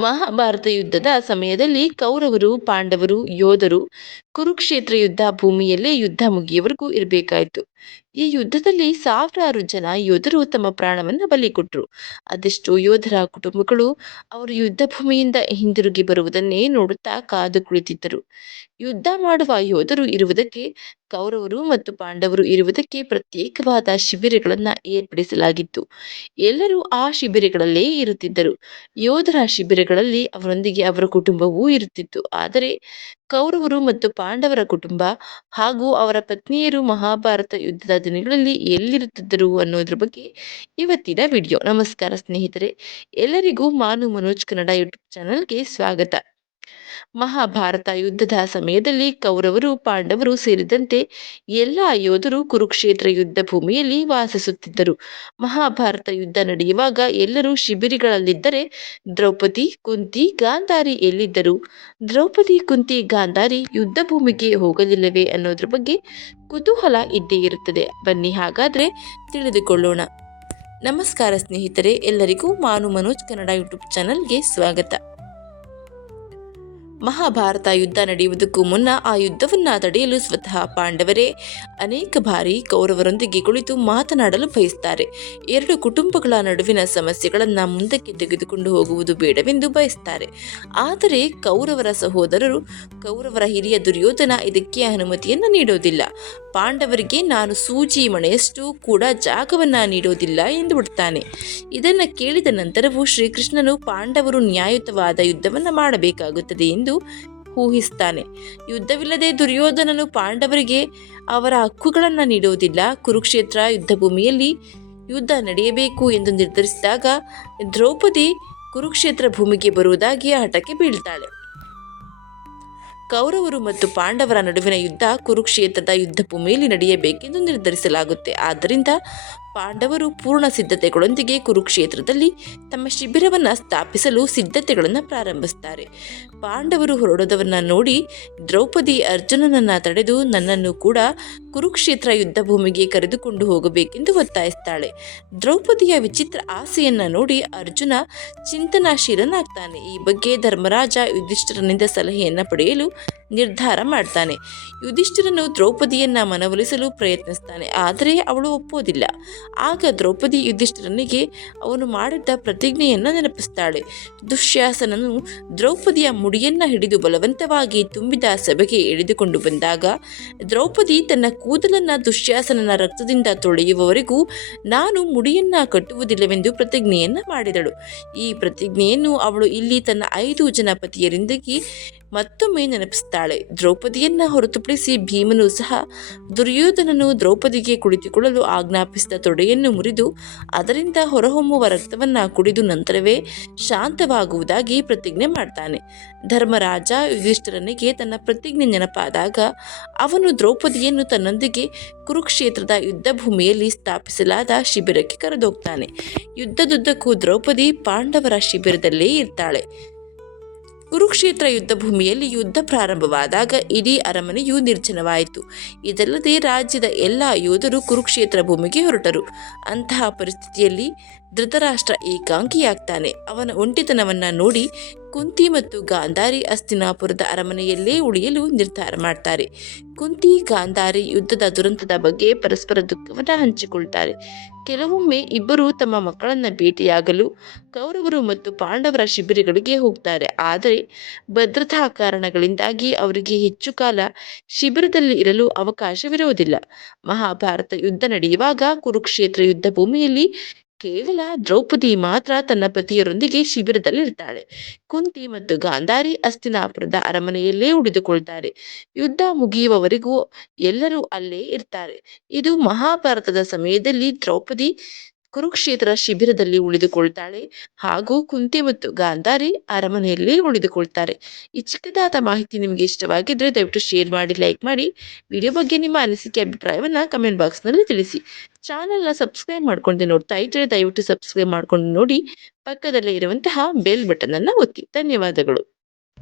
ಮಹಾಭಾರತ ಯುದ್ಧದ ಸಮಯದಲ್ಲಿ ಕೌರವರು ಪಾಂಡವರು ಯೋಧರು ಕುರುಕ್ಷೇತ್ರ ಯುದ್ಧ ಭೂಮಿಯಲ್ಲೇ ಯುದ್ಧ ಮುಗಿಯವರೆಗೂ ಇರಬೇಕಾಯಿತು. ಈ ಯುದ್ಧದಲ್ಲಿ ಸಾವಿರಾರು ಜನ ಯೋಧರು ತಮ್ಮ ಪ್ರಾಣವನ್ನ ಬಲಿ ಕೊಟ್ಟರು ಅದೆಷ್ಟೋ ಯೋಧರ ಕುಟುಂಬಗಳು ಅವರು ಯುದ್ಧ ಭೂಮಿಯಿಂದ ಹಿಂದಿರುಗಿ ಬರುವುದನ್ನೇ ನೋಡುತ್ತಾ ಕಾದು ಕುಳಿತಿದ್ದರು. ಯುದ್ಧ ಮಾಡುವ ಯೋಧರು ಇರುವುದಕ್ಕೆ, ಕೌರವರು ಮತ್ತು ಪಾಂಡವರು ಇರುವುದಕ್ಕೆ ಪ್ರತ್ಯೇಕವಾದ ಶಿಬಿರಗಳನ್ನು ಏರ್ಪಡಿಸಲಾಗಿತ್ತು. ಎಲ್ಲರೂ ಆ ಶಿಬಿರಗಳಲ್ಲೇ ಇರುತ್ತಿದ್ದರು. ಯೋಧರ ಶಿಬಿರಗಳಲ್ಲಿ ಅವರೊಂದಿಗೆ ಅವರ ಕುಟುಂಬವೂ ಇರುತ್ತಿತ್ತು. ಆದರೆ ಕೌರವರು ಮತ್ತು ಪಾಂಡವರ ಕುಟುಂಬ ಹಾಗೂ ಅವರ ಪತ್ನಿಯರು ಮಹಾಭಾರತ ಯುದ್ಧದ ದಿನಗಳಲ್ಲಿ ಎಲ್ಲಿರುತ್ತಿದ್ದರು ಅನ್ನೋದ್ರ ಬಗ್ಗೆ ಇವತ್ತಿನ ವಿಡಿಯೋ. ನಮಸ್ಕಾರ ಸ್ನೇಹಿತರೆ. ಎಲ್ಲರಿಗೂ ಮಾನು ಮನೋಜ್ ಕನ್ನಡ ಯೂಟ್ಯೂಬ್ ಚಾನಲ್ಗೆ ಸ್ವಾಗತ. ಮಹಾಭಾರತ ಯುದ್ಧದ ಸಮಯದಲ್ಲಿ ಕೌರವರು, ಪಾಂಡವರು ಸೇರಿದಂತೆ ಎಲ್ಲ ಯೋಧರು ಕುರುಕ್ಷೇತ್ರ ಯುದ್ಧ ಭೂಮಿಯಲ್ಲಿ ವಾಸಿಸುತ್ತಿದ್ದರು. ಮಹಾಭಾರತ ಯುದ್ಧ ನಡೆಯುವಾಗ ಎಲ್ಲರೂ ಶಿಬಿರಗಳಲ್ಲಿದ್ದರೆ ದ್ರೌಪದಿ, ಕುಂತಿ, ಗಾಂಧಾರಿ ಎಲ್ಲಿದ್ದರು? ದ್ರೌಪದಿ, ಕುಂತಿ, ಗಾಂಧಾರಿ ಯುದ್ಧ ಭೂಮಿಗೆ ಹೋಗಲಿಲ್ಲವೇ ಅನ್ನೋದ್ರ ಬಗ್ಗೆ ಕುತೂಹಲ ಇದ್ದೇ ಇರುತ್ತದೆ. ಬನ್ನಿ ಹಾಗಾದ್ರೆ ತಿಳಿದುಕೊಳ್ಳೋಣ. ನಮಸ್ಕಾರ ಸ್ನೇಹಿತರೆ, ಎಲ್ಲರಿಗೂ ಮಾನು ಮನೋಜ್ ಕನ್ನಡ ಯೂಟ್ಯೂಬ್ ಚಾನಲ್ಗೆ ಸ್ವಾಗತ. ಮಹಾಭಾರತ ಯುದ್ಧ ನಡೆಯುವುದಕ್ಕೂ ಮುನ್ನ ಆ ಯುದ್ಧವನ್ನ ತಡೆಯಲು ಸ್ವತಃ ಪಾಂಡವರೇ ಅನೇಕ ಬಾರಿ ಕೌರವರೊಂದಿಗೆ ಕುಳಿತು ಮಾತನಾಡಲು ಬಯಸ್ತಾರೆ. ಎರಡು ಕುಟುಂಬಗಳ ನಡುವಿನ ಸಮಸ್ಯೆಗಳನ್ನು ಮುಂದಕ್ಕೆ ತೆಗೆದುಕೊಂಡು ಹೋಗುವುದು ಬೇಡವೆಂದು ಬಯಸ್ತಾರೆ. ಆದರೆ ಕೌರವರ ಸಹೋದರರು, ಕೌರವರ ಹಿರಿಯ ದುರ್ಯೋಧನ ಇದಕ್ಕೆ ಅನುಮತಿಯನ್ನು ನೀಡೋದಿಲ್ಲ. ಪಾಂಡವರಿಗೆ ನಾನು ಸೂಜಿ ಮಣೆಯಷ್ಟು ಕೂಡ ಜಾಗವನ್ನ ನೀಡೋದಿಲ್ಲ ಎಂದು ಬಿಡ್ತಾನೆ. ಇದನ್ನು ಕೇಳಿದ ನಂತರವೂ ಶ್ರೀಕೃಷ್ಣನು ಪಾಂಡವರು ನ್ಯಾಯಯುತವಾದ ಯುದ್ಧವನ್ನು ಮಾಡಬೇಕಾಗುತ್ತದೆ ಎಂದು ಊಹಿಸ್ತಾನೆ. ಯುದ್ಧವಿಲ್ಲದೆ ದುರ್ಯೋಧನನು ಪಾಂಡವರಿಗೆ ಅವರ ಹಕ್ಕುಗಳನ್ನು ನೀಡುವುದಿಲ್ಲ. ಕುರುಕ್ಷೇತ್ರ ಯುದ್ಧಭೂಮಿಯಲ್ಲಿ ಯುದ್ಧ ನಡೆಯಬೇಕು ಎಂದು ನಿರ್ಧರಿಸಿದಾಗ ದ್ರೌಪದಿ ಕುರುಕ್ಷೇತ್ರ ಭೂಮಿಗೆ ಬರುವುದಾಗಿ ಹಠಕ್ಕೆ ಬೀಳ್ತಾಳೆ. ಕೌರವರು ಮತ್ತು ಪಾಂಡವರ ನಡುವಿನ ಯುದ್ಧ ಕುರುಕ್ಷೇತ್ರದ ಯುದ್ಧ ಭೂಮಿಯಲ್ಲಿ ನಡೆಯಬೇಕೆಂದು ನಿರ್ಧರಿಸಲಾಗುತ್ತೆ. ಆದ್ದರಿಂದ ಪಾಂಡವರು ಪೂರ್ಣ ಸಿದ್ಧತೆಗಳೊಂದಿಗೆ ಕುರುಕ್ಷೇತ್ರದಲ್ಲಿ ತಮ್ಮ ಶಿಬಿರವನ್ನು ಸ್ಥಾಪಿಸಲು ಸಿದ್ಧತೆಗಳನ್ನು ಪ್ರಾರಂಭಿಸ್ತಾರೆ. ಪಾಂಡವರು ಹೊರಡೋದವನ್ನು ನೋಡಿ ದ್ರೌಪದಿ ಅರ್ಜುನನನ್ನು ತಡೆದು ನನ್ನನ್ನು ಕೂಡ ಕುರುಕ್ಷೇತ್ರ ಯುದ್ಧ ಭೂಮಿಗೆ ಕರೆದುಕೊಂಡು ಹೋಗಬೇಕೆಂದು ಒತ್ತಾಯಿಸ್ತಾಳೆ. ದ್ರೌಪದಿಯ ವಿಚಿತ್ರ ಆಸೆಯನ್ನು ನೋಡಿ ಅರ್ಜುನ ಚಿಂತನಾಶೀಲನಾಗ್ತಾನೆ. ಈ ಬಗ್ಗೆ ಧರ್ಮರಾಜ ಯುಧಿಷ್ಠರನಿಂದ ಸಲಹೆಯನ್ನು ಪಡೆಯಲು ನಿರ್ಧಾರ ಮಾಡ್ತಾನೆ. ಯುಧಿಷ್ಠಿರನು ದ್ರೌಪದಿಯನ್ನ ಮನವೊಲಿಸಲು ಪ್ರಯತ್ನಿಸ್ತಾನೆ, ಆದರೆ ಅವಳು ಒಪ್ಪೋದಿಲ್ಲ. ಆಗ ದ್ರೌಪದಿ ಯುಧಿಷ್ಠಿರನಿಗೆ ಅವನು ಮಾಡಿದ್ದ ಪ್ರತಿಜ್ಞೆಯನ್ನು ನೆನಪಿಸ್ತಾಳೆ. ದುಶ್ಯಾಸನನು ದ್ರೌಪದಿಯ ಮುಡಿಯನ್ನ ಹಿಡಿದು ಬಲವಂತವಾಗಿ ತುಂಬಿದ ಸಭೆಗೆ ಎಳೆದುಕೊಂಡು ಬಂದಾಗ ದ್ರೌಪದಿ ತನ್ನ ಕೂದಲನ್ನು ದುಶ್ಯಾಸನನ ರಕ್ತದಿಂದ ತೊಳೆಯುವವರೆಗೂ ನಾನು ಮುಡಿಯನ್ನ ಕಟ್ಟುವುದಿಲ್ಲವೆಂದು ಪ್ರತಿಜ್ಞೆಯನ್ನು ಮಾಡಿದಳು. ಈ ಪ್ರತಿಜ್ಞೆಯನ್ನು ಅವಳು ಇಲ್ಲಿ ತನ್ನ ಐದು ಜನ ಪತಿಯರಿಂದಾಗಿ ಮತ್ತೊಮ್ಮೆ ನೆನಪಿಸ್ತಾಳೆ. ದ್ರೌಪದಿಯನ್ನ ಹೊರತುಪಡಿಸಿ ಭೀಮನು ಸಹ ದುರ್ಯೋಧನನು ದ್ರೌಪದಿಗೆ ಕುಳಿತುಕೊಳ್ಳಲು ಆಜ್ಞಾಪಿಸಿದ ತೊಡೆಯನ್ನು ಮುರಿದು, ಅದರಿಂದ ಹೊರಹೊಮ್ಮುವ ರಕ್ತವನ್ನ ಕುಡಿದು ನಂತರವೇ ಶಾಂತವಾಗುವುದಾಗಿ ಪ್ರತಿಜ್ಞೆ ಮಾಡ್ತಾನೆ. ಧರ್ಮರಾಜ ಯುಧಿಷ್ಠರನಿಗೆ ತನ್ನ ಪ್ರತಿಜ್ಞೆ ನೆನಪಾದಾಗ, ಅವನು ದ್ರೌಪದಿಯನ್ನು ತನ್ನೊಂದಿಗೆ ಕುರುಕ್ಷೇತ್ರದ ಯುದ್ಧ ಭೂಮಿಯಲ್ಲಿ ಸ್ಥಾಪಿಸಲಾದ ಶಿಬಿರಕ್ಕೆ ಕರೆದೋಗ್ತಾನೆ. ಯುದ್ಧದುದ್ದಕ್ಕೂ ದ್ರೌಪದಿ ಪಾಂಡವರ ಶಿಬಿರದಲ್ಲೇ ಇರ್ತಾಳೆ. ಕುರುಕ್ಷೇತ್ರ ಯುದ್ಧ ಭೂಮಿಯಲ್ಲಿ ಯುದ್ಧ ಪ್ರಾರಂಭವಾದಾಗ ಇಡೀ ಅರಮನೆಯು ನಿರ್ಜನವಾಯಿತು. ಇದಲ್ಲದೆ ರಾಜ್ಯದ ಎಲ್ಲ ಯೋಧರು ಕುರುಕ್ಷೇತ್ರ ಭೂಮಿಗೆ ಹೊರಟರು. ಅಂತಹ ಪರಿಸ್ಥಿತಿಯಲ್ಲಿ ಧೃತರಾಷ್ಟ್ರ ಏಕಾಂಗಿಯಾಗ್ತಾನೆ. ಅವನ ಒಂಟಿತನವನ್ನ ನೋಡಿ ಕುಂತಿ ಮತ್ತು ಗಾಂಧಾರಿ ಅಸ್ತಿನಾಪುರದ ಅರಮನೆಯಲ್ಲೇ ಉಳಿಯಲು ನಿರ್ಧಾರ ಮಾಡ್ತಾರೆ. ಕುಂತಿ, ಗಾಂಧಾರಿ ಯುದ್ಧದ ದುರಂತದ ಬಗ್ಗೆ ಪರಸ್ಪರ ದುಃಖವನ್ನು ಹಂಚಿಕೊಳ್ತಾರೆ. ಕೆಲವೊಮ್ಮೆ ಇಬ್ಬರು ತಮ್ಮ ಮಕ್ಕಳನ್ನ ಭೇಟಿಯಾಗಲು ಕೌರವರು ಮತ್ತು ಪಾಂಡವರ ಶಿಬಿರಗಳಿಗೆ ಹೋಗ್ತಾರೆ. ಆದರೆ ಭದ್ರತಾ ಕಾರಣಗಳಿಂದಾಗಿ ಅವರಿಗೆ ಹೆಚ್ಚು ಕಾಲ ಶಿಬಿರದಲ್ಲಿ ಇರಲು ಅವಕಾಶವಿರುವುದಿಲ್ಲ. ಮಹಾಭಾರತ ಯುದ್ಧ ನಡೆಯುವಾಗ ಕುರುಕ್ಷೇತ್ರ ಯುದ್ಧ ಭೂಮಿಯಲ್ಲಿ ಕೇವಲ ದ್ರೌಪದಿ ಮಾತ್ರ ತನ್ನ ಪತಿಯರೊಂದಿಗೆ ಶಿಬಿರದಲ್ಲಿರ್ತಾಳೆ. ಕುಂತಿ ಮತ್ತು ಗಾಂಧಾರಿ ಅಸ್ತಿನಾಪುರದ ಅರಮನೆಯಲ್ಲೇ ಉಳಿದುಕೊಳ್ತಾರೆ. ಯುದ್ಧ ಮುಗಿಯುವವರೆಗೂ ಎಲ್ಲರೂ ಅಲ್ಲೇ ಇರ್ತಾರೆ. ಇದು ಮಹಾಭಾರತದ ಸಮಯದಲ್ಲಿ ದ್ರೌಪದಿ ಕುರುಕ್ಷೇತ್ರ ಶಿಬಿರದಲ್ಲಿ ಉಳಿದುಕೊಳ್ತಾಳೆ ಹಾಗೂ ಕುಂತಿ ಮತ್ತು ಗಾಂಧಾರಿ ಅರಮನೆಯಲ್ಲಿ ಉಳಿದುಕೊಳ್ತಾರೆ. ಈ ಚಿಕ್ಕದಾದ ಮಾಹಿತಿ ನಿಮಗೆ ಇಷ್ಟವಾಗಿದ್ದರೆ ದಯವಿಟ್ಟು ಶೇರ್ ಮಾಡಿ ಲೈಕ್ ಮಾಡಿ. ವಿಡಿಯೋ ಬಗ್ಗೆ ನಿಮ್ಮ ಅನಿಸಿಕೆ, ಅಭಿಪ್ರಾಯವನ್ನು ಕಮೆಂಟ್ ಬಾಕ್ಸ್ನಲ್ಲಿ ತಿಳಿಸಿ. ಚಾನಲ್ನ ಸಬ್ಸ್ಕ್ರೈಬ್ ಮಾಡ್ಕೊಂಡು ನೋಡ್ತಾ ಇದ್ದರೆ ದಯವಿಟ್ಟು ಸಬ್ಸ್ಕ್ರೈಬ್ ಮಾಡ್ಕೊಂಡು ನೋಡಿ. ಪಕ್ಕದಲ್ಲೇ ಇರುವಂತಹ ಬೆಲ್ ಬಟನನ್ನು ಒತ್ತಿ. ಧನ್ಯವಾದಗಳು.